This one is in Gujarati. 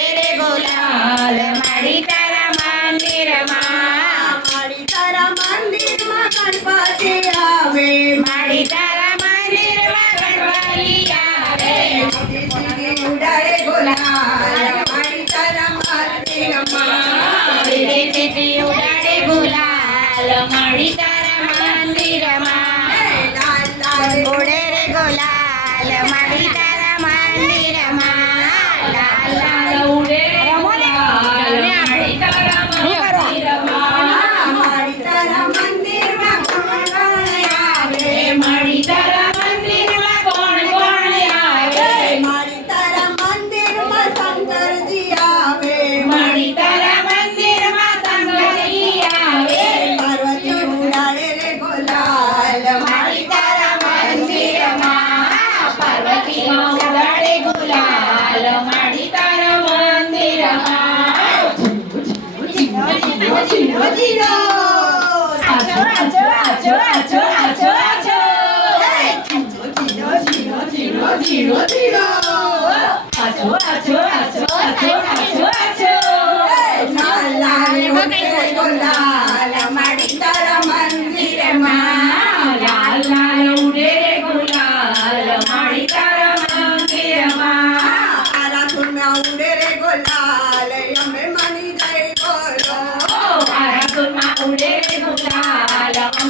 રે ગુલાલ મારી તારા મંદિરમાં. મારી તારા મંદિરમાં ગણપતિ આવે. મારી તારા મંદિરમાં ગણપતિ આવે. ઉડાડે ગુલાલ મારી તારા મંદિરમાં. ઉડાડે ગુલાલ મારી તારા મંદિરમાં. 罗技罗技罗，阿卓阿卓阿卓阿卓阿卓阿卓，哎，罗技罗技罗技罗技罗，阿卓阿卓。